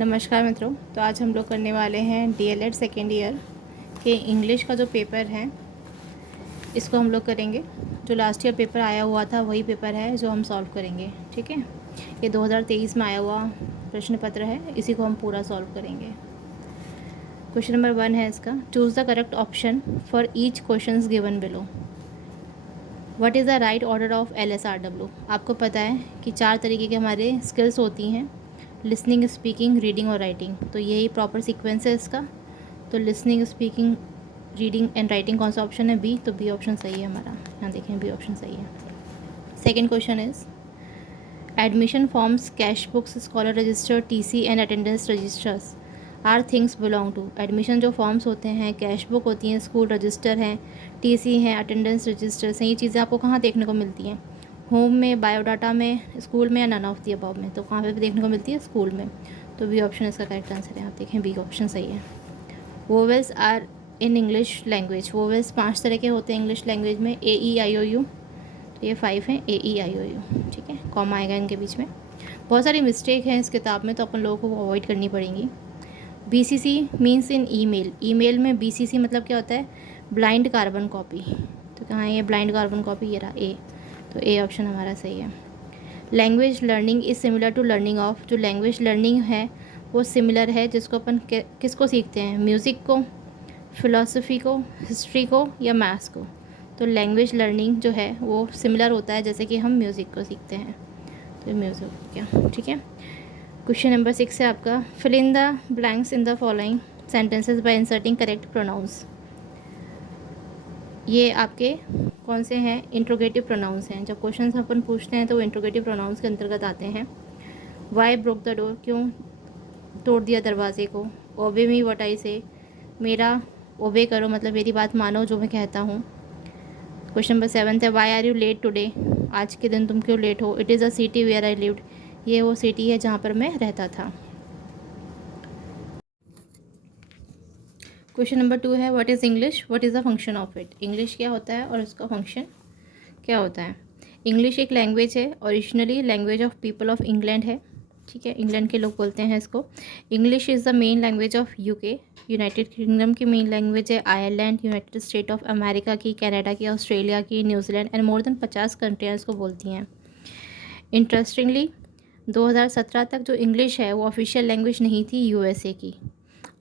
नमस्कार मित्रों। तो आज हम लोग करने वाले हैं डीएलएड सेकेंड ईयर के इंग्लिश का जो पेपर है इसको हम लोग करेंगे। जो लास्ट ईयर पेपर आया हुआ था वही पेपर है जो हम सॉल्व करेंगे। ठीक है, ये 2023 में आया हुआ प्रश्न पत्र है, इसी को हम पूरा सॉल्व करेंगे। क्वेश्चन नंबर 1 है इसका, choose the correct option for each question given below. What is the right order of LSRW। आपको पता है कि 4 तरीके के हमारे स्किल्स होती हैं, लिसनिंग, स्पीकिंग, रीडिंग और राइटिंग। तो यही प्रॉपर सीक्वेंस है इसका। तो listening, speaking, reading and writing कौन सा ऑप्शन है? बी। तो बी ऑप्शन सही है हमारा। यहाँ देखें, बी ऑप्शन सही है। Second question is, admission forms, cash books, scholar register, TC and attendance registers are things belong to. Admission जो फॉर्म्स होते हैं, कैश बुक होती हैं, स्कूल रजिस्टर हैं, TC हैं, अटेंडेंस रजिस्टर्स हैं, ये चीज़ें आपको कहाँ देखने को मिलती हैं? होम में, बायोडाटा में, स्कूल में, या नन ऑफ दी अबव में? तो कहाँ पे भी देखने को मिलती है? स्कूल में। तो बी ऑप्शन इसका करेक्ट आंसर है। आप देखें, बी ऑप्शन सही है। Vowels are in English language. Vowels 5 तरह के होते हैं इंग्लिश लैंग्वेज में, AEIOU। तो ये 5 हैं, AEIOU। ठीक है, कॉमा आएगा इनके बीच में। बहुत सारी मिस्टेक हैं इस किताब में, तो अपन लोगों को वो अवॉइड करनी पड़ेंगी। BCC means in email. Email में BCC मतलब क्या होता है? Blind carbon copy. तो कहाँ है ये ब्लाइंड कार्बन कॉपी? ये रहा ए। तो ए ऑप्शन हमारा सही है। Language learning is similar to learning of. जो लैंग्वेज लर्निंग है वो सिमिलर है, जिसको अपन किसको सीखते हैं? म्यूज़िक को, फ़िलासफ़ी को, हिस्ट्री को, या मैथ्स को? तो लैंग्वेज लर्निंग जो है वो सिमिलर होता है जैसे कि हम म्यूज़िक को सीखते हैं। तो म्यूज़िक हो गया। ठीक है, क्वेश्चन नंबर 6 है आपका, fill in the blanks in the following sentences by inserting correct pronouns. ये आपके कौन से हैं? इंट्रोगेटिव प्रोनाउंस हैं। जब क्वेश्चन अपन पूछते हैं तो वो इंट्रोगेटिव प्रोनाउंस के अंतर्गत आते हैं। वाई ब्रोक द डोर, क्यों तोड़ दिया दरवाजे को? ओबे मी व्हाट आई से, मेरा ओबे करो मतलब मेरी बात मानो जो मैं कहता हूँ। क्वेश्चन नंबर 7 है, why are you late today, आज के दिन तुम क्यों लेट हो? It is a city where I lived, ये वो सिटी है जहाँ पर मैं रहता था। क्वेश्चन नंबर 2 है, what is English, what is the function of it. English क्या होता है और उसका फंक्शन क्या होता है? इंग्लिश एक लैंग्वेज है, originally language of people of England है। ठीक है, इंग्लैंड के लोग बोलते हैं इसको। English is the main language of UK। United kingdom की मेन लैंग्वेज है। Ireland, United state of America की, कनाडा की, ऑस्ट्रेलिया की, न्यूजीलैंड एंड मोर देन 50 कंट्रियाँ इसको बोलती हैं। इंटरेस्टिंगली 2017 तक जो इंग्लिश है वो ऑफिशियल लैंग्वेज नहीं थी USA की,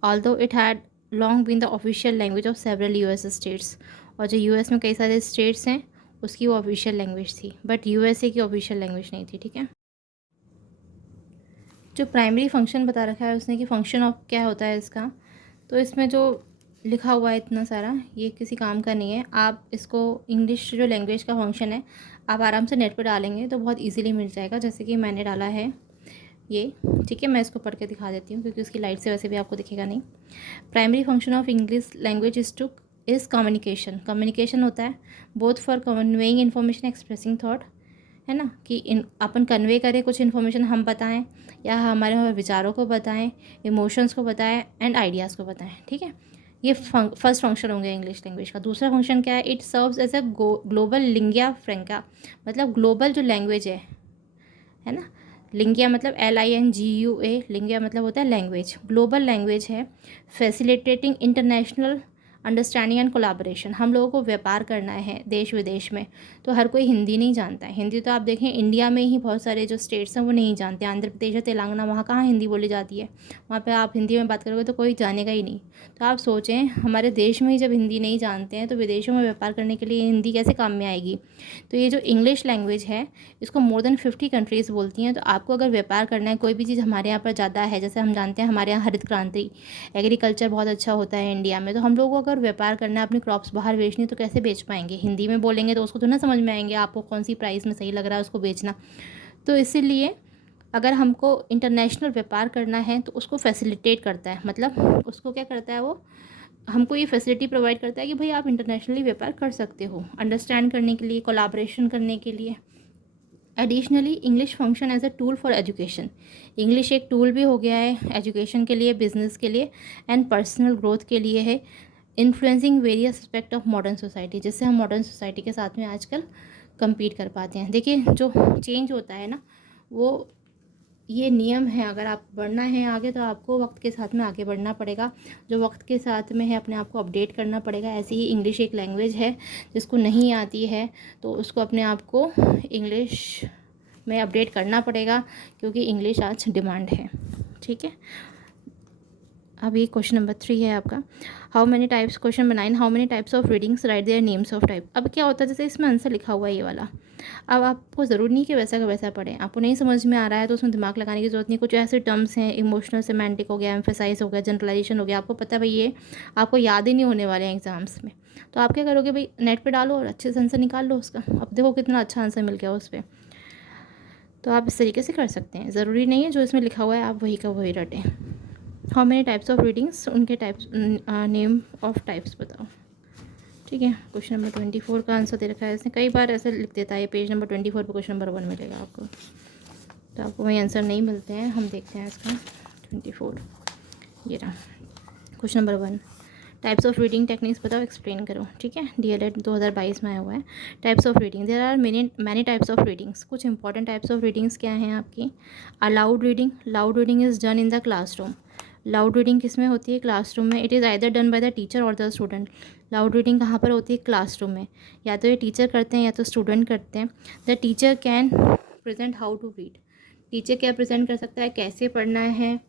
although it had long been the official language of several US states. और जो US में कई सारे स्टेट्स हैं उसकी वो ऑफिशियल लैंग्वेज थी, बट USA की ऑफिशियल लैंग्वेज नहीं थी। ठीक है, जो प्राइमरी फंक्शन बता रखा है उसने कि फंक्शन ऑफ क्या होता है इसका, तो इसमें जो लिखा हुआ है इतना सारा ये किसी काम का नहीं है। आप इसको इंग्लिश जो लैंग्वेज का फंक्शन है आप आराम से नेट पर डालेंगे तो बहुत इजीली मिल जाएगा, जैसे कि मैंने डाला है ये। ठीक है, मैं इसको पढ़ के दिखा देती हूँ क्योंकि उसकी लाइट से वैसे भी आपको दिखेगा नहीं। Primary function of English language is communication. Communication होता है both for conveying information, expressing thought, है ना, कि अपन कन्वे करें कुछ इन्फॉर्मेशन, हम बताएं या हमारे विचारों को बताएं, इमोशंस को बताएं एंड आइडियाज़ को बताएं। ठीक है, ये फर्स्ट फंक्शन होंगे इंग्लिश लैंग्वेज का। दूसरा फंक्शन क्या है? It serves as a global lingua franca, मतलब ग्लोबल जो लैंग्वेज है ना। लिंगिया मतलब LINGUA, लिंगिया मतलब होता है लैंग्वेज, ग्लोबल लैंग्वेज है। Facilitating international understanding and collaboration, हम लोगों को व्यापार करना है देश विदेश में, तो हर कोई हिंदी नहीं जानता है। हिंदी तो आप देखें इंडिया में ही बहुत सारे जो स्टेट्स हैं वो नहीं जानते। आंध्र प्रदेश है, तेलंगाना, वहाँ कहाँ हिंदी बोली जाती है? वहाँ पे आप हिंदी में बात करोगे तो कोई जानेगा ही नहीं। तो आप सोचें, हमारे देश में ही जब हिंदी नहीं जानते हैं तो विदेशों में व्यापार करने के लिए हिंदी कैसे काम में आएगी? तो ये जो इंग्लिश लैंग्वेज है इसको मोर देन 50 कंट्रीज़ बोलती हैं। तो आपको अगर व्यापार करना है, कोई भी चीज़ हमारे यहाँ पर ज़्यादा है, जैसे हम जानते हैं हमारे यहाँ हरित क्रांति, एग्रीकल्चर बहुत अच्छा होता है इंडिया में, तो हम लोगों को अगर व्यापार करना है, अपनी क्रॉप्स बाहर बेचनी, तो कैसे बेच पाएंगे? हिंदी में बोलेंगे तो उसको तो ना समझ में आएंगे आपको कौन सी प्राइस में सही लग रहा है उसको बेचना। तो इसीलिए अगर हमको इंटरनेशनल व्यापार करना है तो उसको फैसिलिटेट करता है, मतलब उसको क्या करता है वो, हमको ये फैसिलिटी प्रोवाइड करता है कि भाई आप इंटरनेशनली व्यापार कर सकते हो, अंडरस्टैंड करने के लिए, कोलाब्रेशन करने के लिए। Additionally English function as a tool for education. English एक टूल भी हो गया है एजुकेशन के लिए, बिजनेस के लिए एंड पर्सनल ग्रोथ के लिए है। Influencing various aspect of modern society, जिससे हम मॉडर्न सोसाइटी के साथ में आजकल compete कर पाते हैं। देखिए जो चेंज होता है ना वो ये नियम है, अगर आप बढ़ना है आगे तो आपको वक्त के साथ में आगे बढ़ना पड़ेगा। जो वक्त के साथ में है अपने आप को अपडेट करना पड़ेगा। ऐसे ही इंग्लिश एक लैंग्वेज है, जिसको नहीं आती है तो उसको अपने आप को इंग्लिश में अपडेट करना पड़ेगा, क्योंकि इंग्लिश आज डिमांड है। ठीक है, अब ये क्वेश्चन नंबर 3 है आपका। How many types, question number 9, how many types of readings, right their names of type. अब क्या होता है, जैसे इसमें आंसर लिखा हुआ है ये वाला, अब आपको ज़रूरी नहीं कि वैसा का वैसा पढ़ें। आपको नहीं समझ में आ रहा है तो उसमें दिमाग लगाने की ज़रूरत नहीं। कुछ ऐसे टर्म्स हैं, इमोशनल, सेमेंटिक हो गया, एम्फेसाइज हो गया, जनरलाइजेशन हो गया, आपको पता है भाई ये आपको याद ही नहीं होने वाले हैं एग्जाम्स में। तो आप क्या करोगे भाई, नेट पे डालो और अच्छे से आंसर निकाल लो उसका। अब देखो कितना अच्छा आंसर मिल गया उस पर। तो आप इस तरीके से कर सकते हैं। ज़रूरी नहीं है जो इसमें लिखा हुआ है आप वही का वही रटें। How many types of readings, उनके टाइप्स, नेम ऑफ टाइप्स बताओ। ठीक है, क्वेश्चन नंबर 24 का आंसर दे रखा है इसने। कई बार ऐसे लिख देता है, पेज नंबर 24 पर क्वेश्चन नंबर 1 मिलेगा आपको, तो आपको वही आंसर नहीं मिलते हैं। हम देखते हैं इसका 24, ये रहा question number 1। Types of reading techniques बताओ, एक्सप्लेन करो। ठीक है, DLED 2022 में आया हुआ है। Types of reading, there are many types of readings. कुछ इंपॉर्टेंट टाइप्स ऑफ रीडिंग्स क्या हैं आपकी। Aloud reading, loud reading is done in the classroom. Loud reading किस में होती है, क्लासरूम में। It is either done by the teacher और द स्टूडेंट। लाउड रीडिंग कहाँ पर होती है, क्लासरूम में। या तो ये टीचर करते हैं या तो स्टूडेंट करते हैं। The teacher can present how to read. Teacher क्या प्रेजेंट कर सकता है, कैसे पढ़ना है,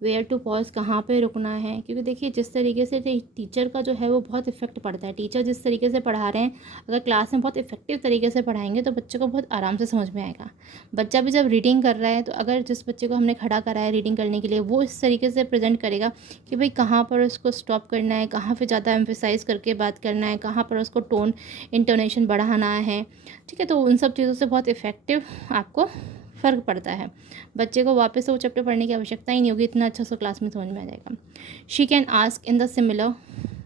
वेयर टू पॉज, कहाँ पे रुकना है। क्योंकि देखिए जिस तरीके से टीचर का जो है वो बहुत इफेक्ट पड़ता है। टीचर जिस तरीके से पढ़ा रहे हैं, अगर क्लास में बहुत इफेक्टिव तरीके से पढ़ाएंगे तो बच्चे को बहुत आराम से समझ में आएगा। बच्चा भी जब रीडिंग कर रहा है तो अगर जिस बच्चे को हमने खड़ा करा है रीडिंग करने के लिए, वो इस तरीके से प्रेजेंट करेगा कि भाई कहाँ पर उसको स्टॉप करना है, कहाँ पर ज़्यादा एम्फेसाइज करके बात करना है, कहाँ पर उसको टोन इंटोनेशन बढ़ाना है। ठीक है, तो उन सब चीज़ों से बहुत इफेक्टिव आपको फ़र्क पड़ता है। बच्चे को वापस से वो चैप्टर पढ़ने की आवश्यकता ही नहीं होगी, इतना अच्छा सा क्लास में समझ में आ जाएगा। She can ask in the similar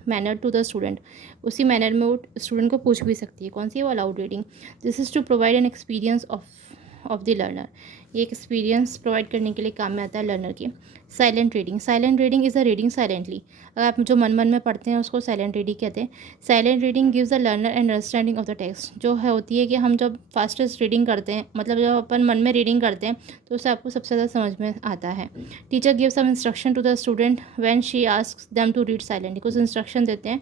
manner to the student. उसी मैनर में वो स्टूडेंट को पूछ भी सकती है। कौन सी है वो, aloud reading. This is to provide an experience of the learner. ये एक एक्सपीरियंस प्रोवाइड करने के लिए काम में आता है लर्नर की। Silent reading, silent reading is a reading silently. अगर आप जो मन मन में पढ़ते हैं उसको साइलेंट रीडिंग कहते हैं। Silent reading gives the learner and understanding of the text. जो है होती है कि हम जब फास्टेस्ट रीडिंग करते हैं, मतलब जब अपन मन में रीडिंग करते हैं तो उससे आपको सबसे ज़्यादा समझ में आता है। Teacher give some instruction to the student when she asks them to read silently. कुछ इंस्ट्रक्शन देते हैं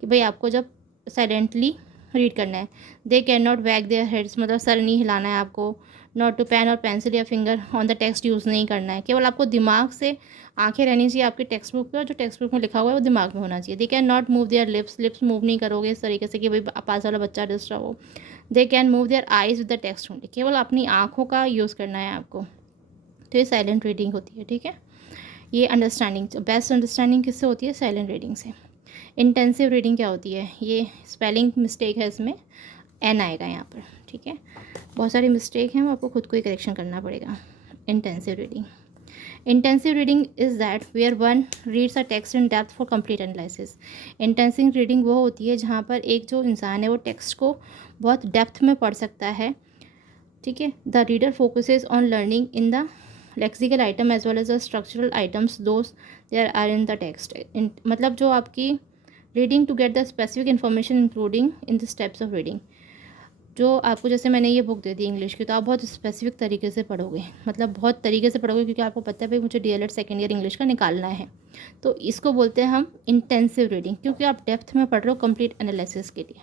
कि भाई आपको जब साइलेंटली रीड करना है। दे कैन नॉट वैग देयर हेड्स, मतलब सर नहीं हिलाना है आपको। नॉट टू पेन और पेंसिल या finger on the text use नहीं करना है। केवल आपको दिमाग से आंखें रहनी चाहिए आपकी टेक्स्ट बुक पे, और जो टेक्स्ट बुक में लिखा हुआ है वो दिमाग में होना चाहिए। They can not move there lips, lips move नहीं करोगे इस तरीके से कि भाई पास वाला बच्चा डिस्टर्ब हो। They can move their eyes with the text only. केवल अपनी आँखों का यूज़ करना है आपको। तो ये साइलेंट रीडिंग होती है। ठीक है, ये अंडरस्टैंडिंग, बेस्ट अंडरस्टैंडिंग किससे होती है, साइलेंट रीडिंग से। इंटेंसिव रीडिंग क्या होती है, ये स्पेलिंग मिस्टेक है, इसमें एन आएगा यहाँ पर। ठीक है, बहुत सारी मिस्टेक हैं, वो आपको खुद को ही करेक्शन करना पड़ेगा। Intensive reading, intensive reading is that where one reads a text in depth for complete analysis. Intensive reading वो होती है जहाँ पर एक जो इंसान है वो टेक्स्ट को बहुत डेप्थ में पढ़ सकता है। ठीक है, the reader focuses on learning in the lexical item as well as the structural items those there are in the text. मतलब जो आपकी reading to get the specific information including in the steps of reading. जो आपको, जैसे मैंने ये book दे दी English की, तो आप बहुत स्पेसिफिक तरीके से पढ़ोगे, मतलब बहुत तरीके से पढ़ोगे, क्योंकि आपको पता है भाई मुझे DLED सेकेंड ईयर इंग्लिश का निकालना है। तो इसको बोलते हैं हम इंटेंसिव रीडिंग, क्योंकि आप डेप्थ में पढ़ रहे हो कंप्लीट एनालिसिस के लिए।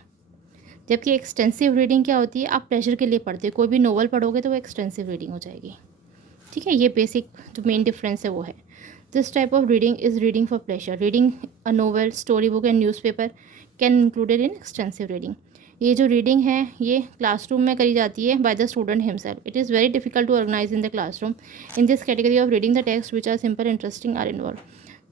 जबकि एक्सटेंसिव रीडिंग क्या होती है, आप प्लेजर के लिए पढ़ते हो। कोई भी नोवेल पढ़ोगे तो वो एक्सटेंसिव रीडिंग हो जाएगी। ठीक है, ये बेसिक जो मेन डिफरेंस है वो है। This type of reading is reading for pleasure. Reading a novel, story book and newspaper can included in extensive reading. ये जो रीडिंग है ये क्लासरूम में करी जाती है by the student himself. It is very difficult to organise in the classroom. In this category of reading the text which are simple interesting are involve.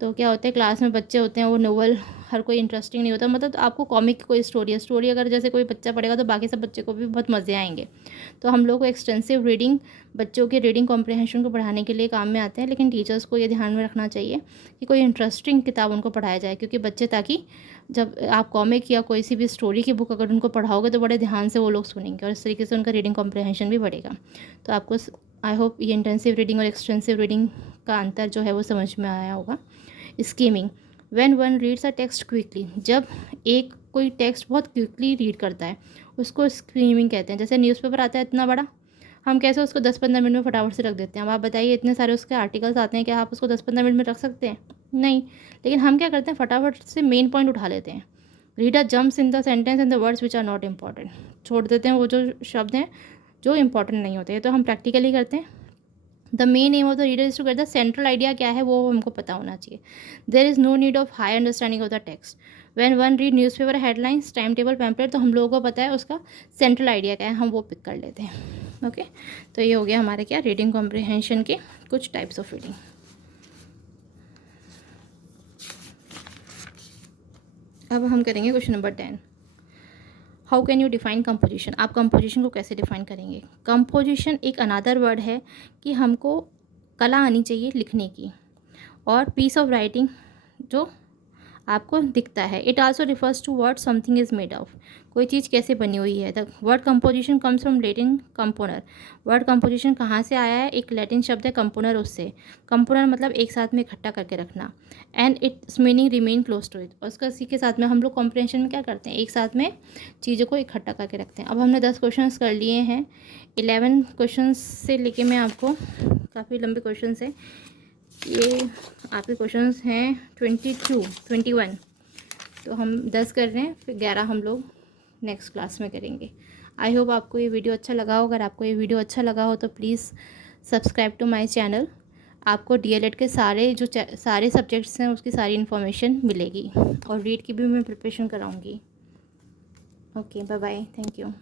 तो क्या होता है, क्लास में बच्चे होते हैं, वो नोवेल हर कोई इंटरेस्टिंग नहीं होता। मतलब आपको कॉमिक कोई स्टोरी है, स्टोरी अगर जैसे कोई बच्चा पढ़ेगा तो बाकी सब बच्चे को भी बहुत मज़े आएंगे। तो हम लोग को एक्सटेंसिव रीडिंग बच्चों के रीडिंग कॉम्प्रिहेंशन को बढ़ाने के लिए काम में आते हैं। लेकिन टीचर्स को ये ध्यान में रखना चाहिए कि कोई इंटरेस्टिंग किताब उनको पढ़ाया जाए, क्योंकि बच्चे, ताकि जब आप कॉमिक या कोई सी भी स्टोरी की बुक अगर उनको पढ़ाओगे तो बड़े ध्यान से वो लोग सुनेंगे, और इस तरीके से उनका रीडिंग कॉम्प्रिहेंशन भी बढ़ेगा। तो आपको, आई होप, ये इंटेंसिव रीडिंग और एक्सटेंसिव रीडिंग का अंतर जो है वो समझ में आया होगा। Skimming, when one reads a text quickly. जब एक कोई टेक्स्ट बहुत क्विकली रीड करता है उसको स्कीमिंग कहते हैं। जैसे न्यूज़पेपर आता है इतना बड़ा, हम कैसे उसको 10-15 मिनट में फटाफट से रख देते हैं। अब आप बताइए, इतने सारे उसके आर्टिकल्स आते हैं, क्या आप उसको 10-15 मिनट में रख सकते हैं? नहीं। लेकिन हम क्या करते हैं, फटाफट से मेन पॉइंट उठा लेते हैं। Reader jumps in the sentence and the words which are not important, छोड़ देते हैं वो जो शब्द हैं जो इंपॉर्टेंट नहीं होते हैं। तो हम प्रैक्टिकली करते हैं। The main aim of the reader is to get the central idea क्या है वो हमको पता होना चाहिए। There is no need of high understanding of the text. When one read newspaper headlines, time table, pamphlet, तो हम लोगों को पता है उसका सेंट्रल आइडिया क्या है, हम वो पिक कर लेते हैं। ओके, तो ये हो गया हमारे क्या रीडिंग कॉम्प्रिहेंशन के कुछ टाइप्स ऑफ रीडिंग। अब हम करेंगे question number 10। How can you define composition. आप कंपोजिशन को कैसे डिफाइन करेंगे? कंपोजिशन एक अनादर वर्ड है कि हमको कला आनी चाहिए लिखने की, और पीस ऑफ राइटिंग जो आपको दिखता है। It also refers to word something is made of, कोई चीज़ कैसे बनी हुई है। The word composition comes from Latin componere. Word composition कहाँ से आया है? एक लैटिन शब्द है कंपोनर, उससे। कंपोनर मतलब एक साथ में इकट्ठा करके रखना। And its meaning remain close to it. और उसका इसी के साथ में हम लोग कॉम्प्रिहेंशन में क्या करते हैं, एक साथ में चीज़ों को इकट्ठा करके रखते हैं। अब हमने 10 क्वेश्चन कर लिए हैं। 11 क्वेश्चन से लेके मैं आपको, काफ़ी लंबे क्वेश्चन है ये, आपके क्वेश्चंस हैं 21। तो हम 10 कर रहे हैं, फिर 11 हम लोग नेक्स्ट क्लास में करेंगे। आई होप आपको ये वीडियो अच्छा लगा हो। अगर आपको ये वीडियो अच्छा लगा हो तो please subscribe to my channel. आपको डीएलएड के सारे जो सारे सब्जेक्ट्स हैं उसकी सारी इन्फॉर्मेशन मिलेगी, और रीड की भी मैं प्रिपरेशन कराऊंगी। Okay, bye bye, thank you.